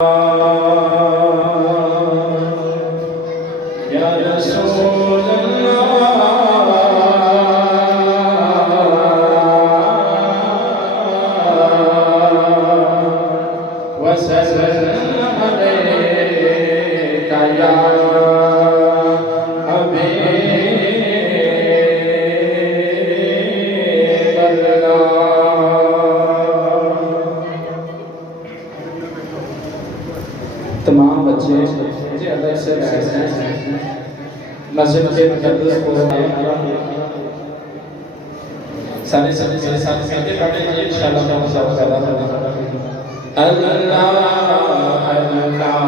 या रसूल अल्लाह वसल्लम अलैका या हबीब अल्लाह। तमाम बच्चे अलग से बैठते हैं मस्जिद के मुक़द्दस को सारे मेरे साथ मिलके पढ़ेंगे इंशाअल्लाह। बहुत ज़्यादा अल्लाह अल्लाह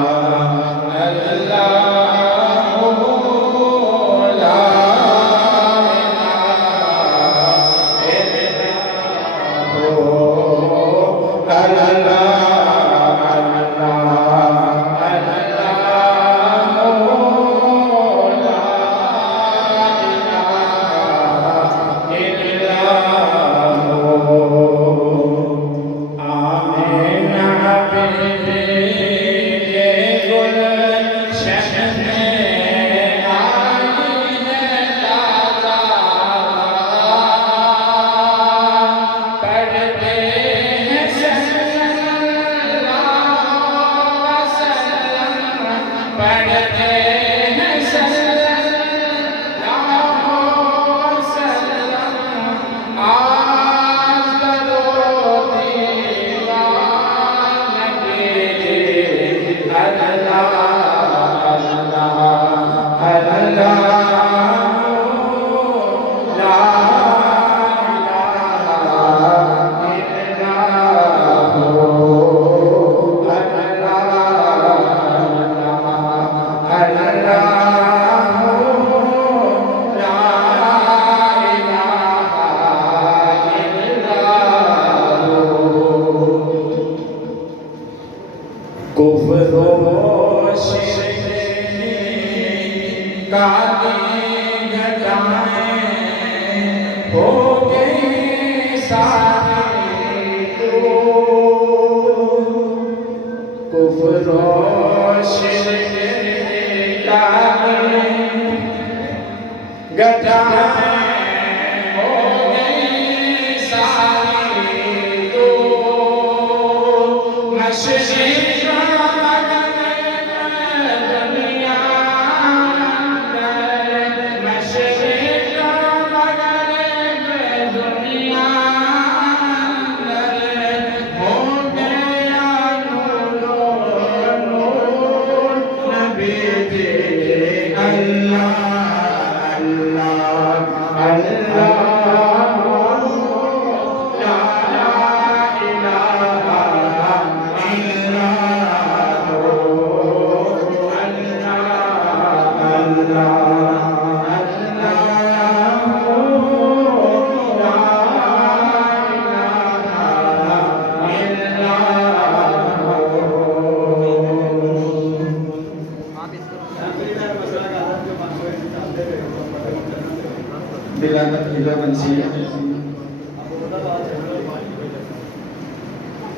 हो गई सारी कुफ्र और शिर्क का गदाएं हो गई सारी मशरिक़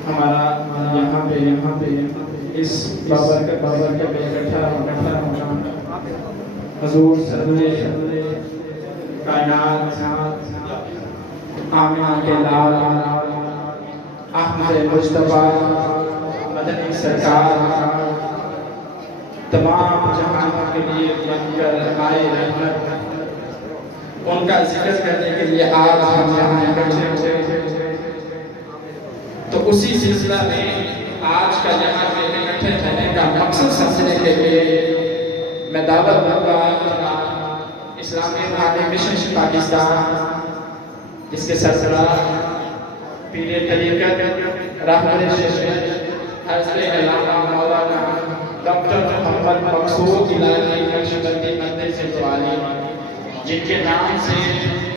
हमारा यहाँ पे इस बाबर के पे इकट्ठा होना हुजूर सल्लल्लाहु कायनात आमिना के लाल अहमद मुस्तफा मदनी सरकार तमाम जहां के लिए बनकर आए रहमत उनका जिक्र करने के लिए आज हम यहाँ इकट्ठे हुए। तो उसी सिलसिला में आज का यहाँ पे इकट्ठे रहने का मकसद समझने के लिए मैं दावत दूंगा इस्लामी तालीम मिशन पाकिस्तान इसके सरबराह पीरे तरीक़त रहनुमाए शेख हज़रत अल्लामा मौलाना डॉक्टर मोहम्मद मकसूद इलाही नक्शबंदी मंदिर से जिनके नाम से